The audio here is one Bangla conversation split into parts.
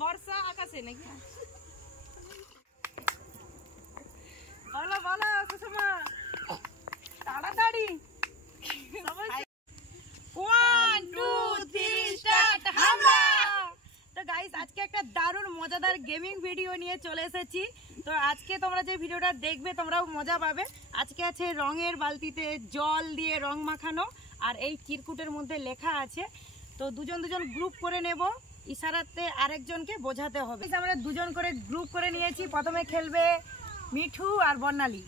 বর্ষা আকাশে নাকি? বলো বলো সুষমা, তাড়াতাড়ি। 1 2 3 স্টার্ট, হামলা। তো গাইস, আজকে একটা দারুণ মজাদার গেমিং ভিডিও নিয়ে চলে এসেছি। তো আজকে তোমরা যে ভিডিওটা দেখবে তোমরাও মজা পাবে। আজকে আছে রঙের বালতিতে জল দিয়ে রং মাখানো, আর এই চিরকুটের মধ্যে লেখা আছে। তো দুজন দুজন গ্রুপ করে নেব, ইশারাতে আরেকজনকে বোঝাতে হবে। আমরা দুজন করে গ্রুপ করে নিয়েছি। প্রথমে খেলবে মিঠু আর বর্ণালী।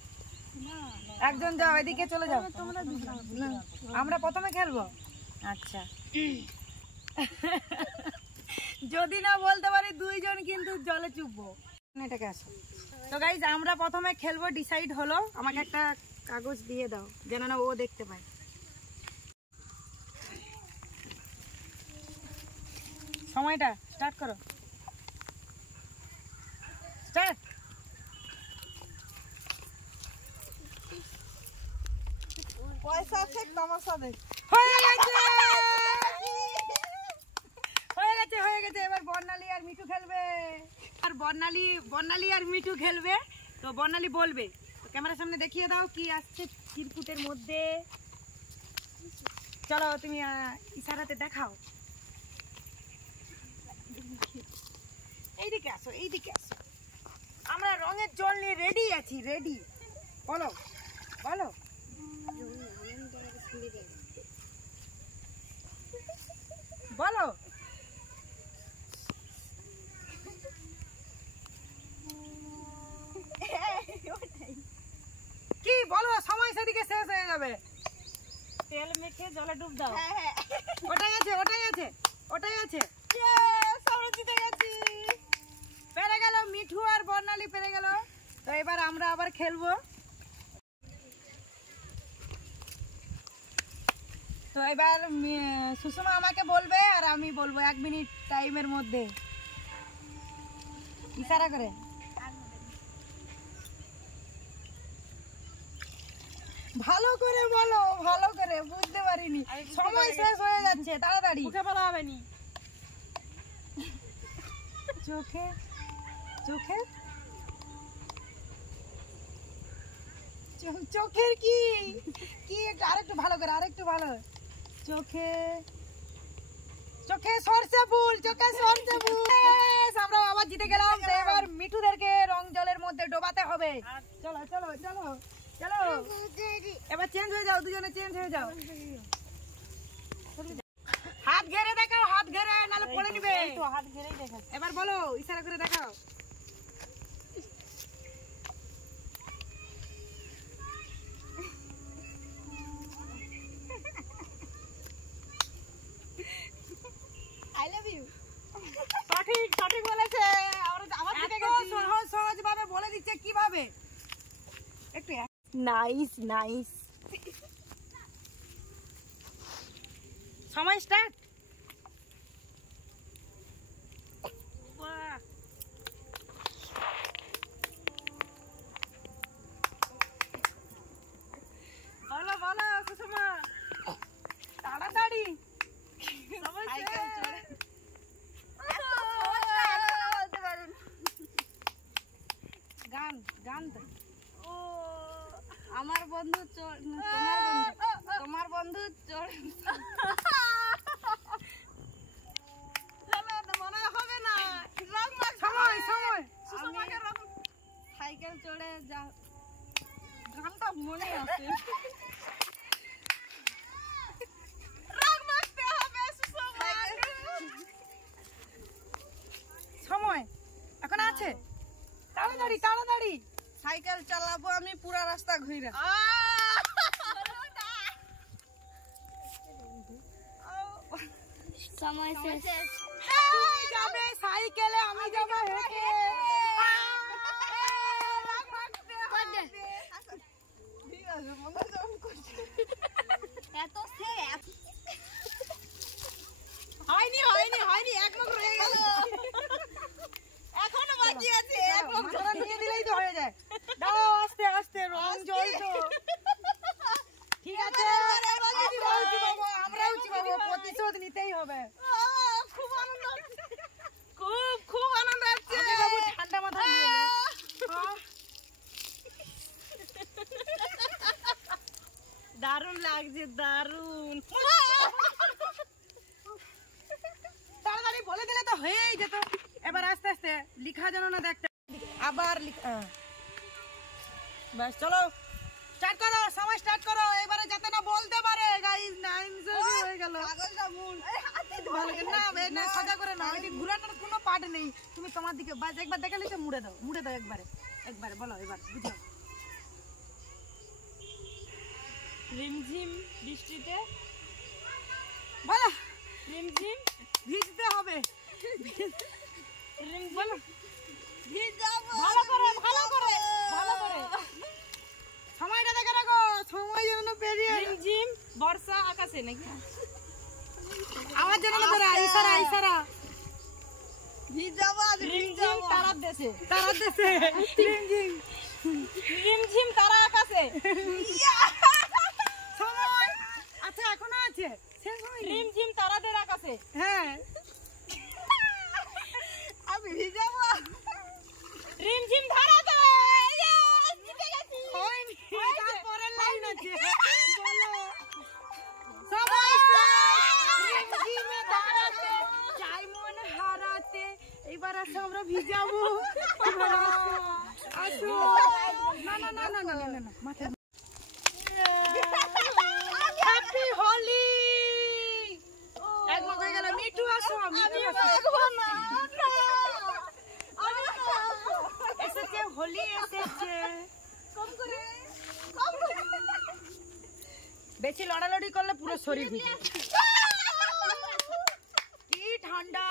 একজন যাও, এদিকে চলে যাও। আমরা প্রথমে খেলবো। আচ্ছা, যদি না বলতে পারি দুইজন কিন্তু জলে চুপবো। এটাকে আসো। তো গাইজ, আমরা প্রথমে খেলবো, ডিসাইড হলো। আমাকে একটা কাগজ দিয়ে দাও যেন না ও দেখতে পায়। সময়টা স্টার্ট করো। স্টার্ট। পয়সা চেক তামাশা দেখ। হয়ে গেছে হয়ে গেছে হয়ে গেছে। এবার বর্ণালী আর মিঠু খেলবে। আর বর্ণালী আর মিঠু খেলবে। তো বর্ণালী বলবে, তো ক্যামেরার সামনে দেখিয়ে দাও কি আসছে চিরকুটের মধ্যে। চলো তুমি ইশারাতে দেখাও। এইদিকে আসো, এইদিকে আসো। আমরা রঙের জল নিয়ে রেডি আছি, রেডি। বলো বলো। বলো। কি বলো, সময় সেদিকে শেষ হয়ে যাবে। তেল মেখে জলে ডুব দাও। ওটাই আছে, ওটাই আছে, ওটাই আছে। আমরা জিতে গেছি। পেরে গেল মিঠু আর বর্ণালী, পেরে গেল। তো এবার আমরা আবার খেলবো। তো এবার সুষমা আমাকে বলবে আর আমি বলবো 1 মিনিট টাইমের মধ্যে, ইশারা করে। ভালো করে বলো, ভালো করে, বুঝতে পারিনি। সময় শেষ হয়ে যাচ্ছে, তাড়াতাড়ি। মুখে বলা হবে নি। চোখে চোখে চোখের কি কি আরেকটু ভালো করে, আরেকটু ভালো। চোখে চোখে সরষে ফুল, চোখে সরষে ফুল। আমরা আবার জিতে গেলাম। তো এবার মিঠুদেরকে রং জলের মধ্যে ডোবাতে হবে। চলো চলো চলো চলো, এবার চেঞ্জ হয়ে যাও, দুজনে চেঞ্জ হয়ে যাও। হাত ঘেরে দেখাও, হাত ঘেরে, নালে পড়ে নিবে। হাত ঘেরেই দেখাও। এবার বলো, ইশারা করে দেখাও। I love you. সঠিক সঠিক বলেছে। আমার জিতে গেছি। সহজ সহজ ভাবে বলে দিচ্ছে কিভাবে। একটু নাইস নাইস। সময় স্টার্ট। বলো বলো সুষমা, তাড়াতাড়ি। গান গান তো। আমার বন্ধু তোমার বন্ধু মনে হবে না। সময় সময়। সাইকেল চড়ে যা, গানটা মনে আছে। সময় এখন আছে, তাড়াতাড়ি তাড়াতাড়ি। সাইকেল চালাবো আমি পুরা রাস্তা ঘুরে। সময় শেষ। তুমি যাবে সাইকেলে, আমি যাবো হেঁটে। হয়নি হয়নি হয়নি, 1 মুখ রয়ে গেল। এখনো বাকি আছে, 1 মুখ নিয়ে দিলেই তো হয়ে যায়। দাও আস্তে আস্তে, রং জল তো ঠিক আছে। আমরাও চিবাবো, প্রতিশোধ নিতেই হবে। খুব আনন্দ, খুব খুব লাগছে দারুন। তাড়াতাড়ি বলে দিলে তো হয়েই যেত। এবার আস্তে আস্তে লিখা যেন না দেখতে, আবার বাস চলো স্টার্ট করো, সময় স্টার্ট করো। এবারে যাতে না বলতে পারে গাইস। 9 হয়ে গেল। কাগজটা মুন ভালো করে না, না সাজা করে না, এটি ঘুরানোর কোনো পার্ট নেই। তুমি তোমার দিকে বাস একবার দেখে লিখে মুড়ে দাও, মুড়ে দাও একবারে একবারে। বলো এবার বুঝাও। রিমঝিম বৃষ্টিতে বলো রিমঝিম ভিজতে হবে। বলো ভালো করে ভালো করে ভালো করে সময়টা দেখে রাখো, সময় যেন না পেরিয়ে। রিমঝিম বর্ষা আকাশে নাকি আওয়াজ যেন না বেরোয়। ইশারা ইশারা। রিমঝিম তারার দেশে তারার দেশে রিমঝিম রিমঝিম তারা আকাশে সময় আচ্ছা এখনো আছে, শেষ হয়নি। রিমঝিম তারাদের আকাশে হ্যাঁ আমি ভিজাবো রিমঝিম ধারাতে জিতে গেছি হয়নি, তারপরের লাইন আছে। বলো সবাই রিমঝিমে দাঁড়াতে চাই মন হারাতে। এবার আসো আমরা ভিজাবো। আসো না না না না না না না মাথা। হ্যাপি হোলি। এক মগ হয়ে গেল। মিঠু আসো, মিঠু আসো। এসেছে হোলি এসেছে। বেশি লড়ালড়ি করলে পুরো শরীর ভিজে। কি ঠান্ডা।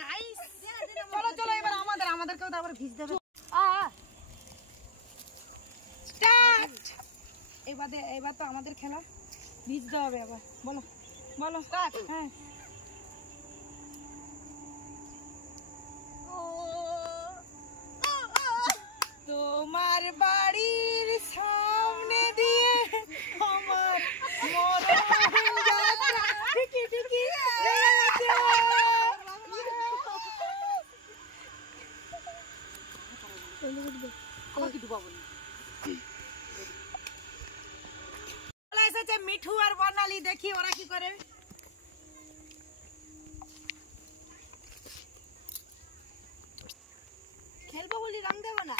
নাইস। চলো চলো এবার আমাদেরকেও তো আবার ভিজতে হবে। স্টার্ট। এবার তো আমাদের খেলা, ভিজতে হবে আবার। বলো বলো স্টার্ট। হ্যাঁ তোমার বাড়ির সামনে দিয়ে আমার মরণ যাত্রা। ঠিকই ঠিকই এসেছে মিঠু আর বর্ণালী। দেখি ওরা কি করে। খেলবো বলি রং দেবো না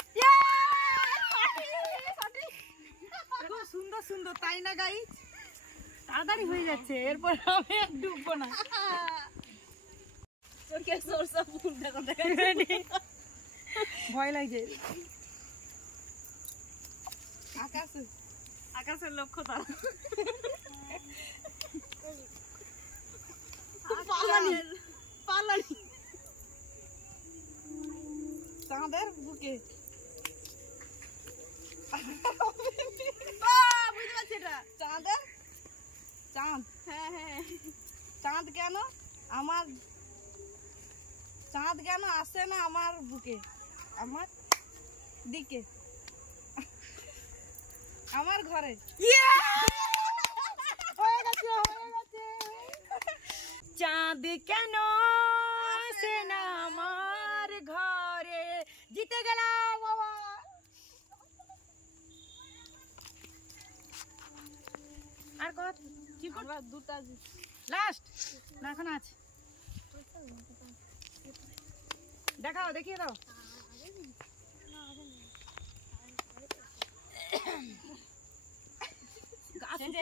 খুব সুন্দর সুন্দর, তাই না গাইস? তাড়াতাড়ি হয়ে যাচ্ছে। এরপর আমি আর ডুববো না। চোখে সরষা ফুল দেখো ভয় লাগছে। আকাশে আকাশের লক্ষ্য তারা পালানি পালানি চাঁদের বুকে। বুঝতে পারছি এটা চাঁদের চাঁদ। হ্যাঁ হ্যাঁ চাঁদ কেন আমার, চাঁদ কেন আসে না আমার বুকে, আমার দিকে, আমার ঘরে। হয়ে গেছে হয়ে গেছে। চাঁদ কেন আসে না আমার ঘরে। জিতে গেলাম বাবা। আর কত আমরা দুটা লাস্ট না এখন আছে? দেখাও, দেখিয়ে দাও।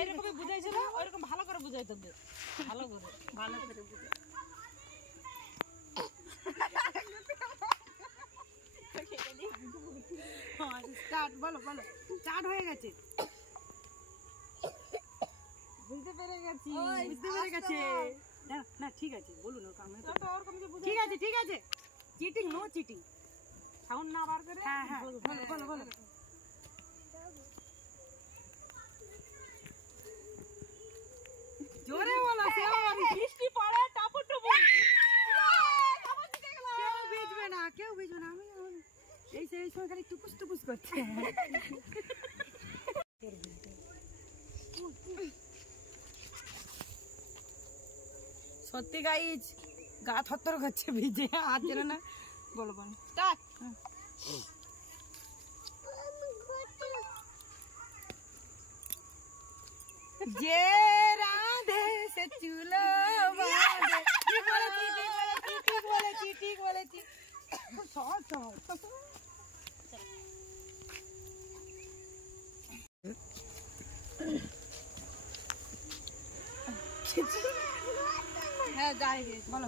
এরকম বুঝাইছিল ওইরকম ভালো করে বুঝাইতে হবে। ভালো করে বুঝাই। স্টার্ট। বলো বলো স্টার্ট হয়ে গেছে। বুঝতে পেরে গেছি, বুঝতে পেরে গেছে। না না ঠিক আছে বলুন। ঠিক আছে ঠিক আছে। Cheating no cheating. সাউন্ড না বার করে হ্যাঁ হ্যাঁ বলো বলো বলো। জোরে বলো। বৃষ্টি পড়ে টাপু টুপু কেউ ভিজবে না, কেউ ভিজবে না। আমি এই সময় খালি টুকুস টুকুস করছে। সত্যি গাইজ গা থরথর করছে ভিজে। আর যেন না। বলো বলো স্টার্ট। যে রাধে সে চুলো বাঁধে। ঠিক বলেছি, ঠিক বলেছি, ঠিক বলেছি। খুব সহজ সহজ। হ্যাঁ যাই গে বলো।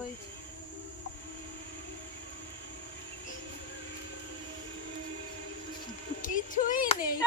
কিছুই নেই।